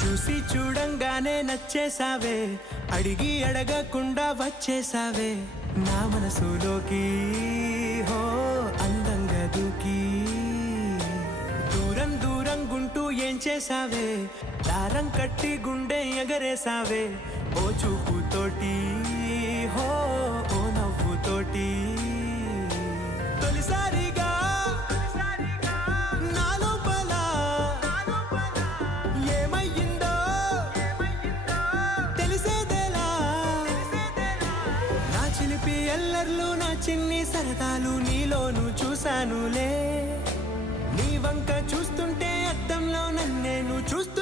చూసి చూడంగానే నచ్చేసావే, అడిగి అడగకుండా వచ్చేసావే నా మనసులోకి. హో అందంగా దూకి దూరం దూరం గుంటూ ఏం చేసావే, దారం కట్టి గుండె ఎగరేసావే ఓ చూపుతోటి. హో ఓ నవ్వుతోటి తొలిసారిగా నా లోపల ఏమయ్యిందో తెలిసేదేలా. నా చిలిపి ఎల్లర్లు నా చిన్ని సరదాలు నీలోను చూశానులే. నీ వంక చూస్తుంటే అద్దంలో నన్నేను చూస్తూ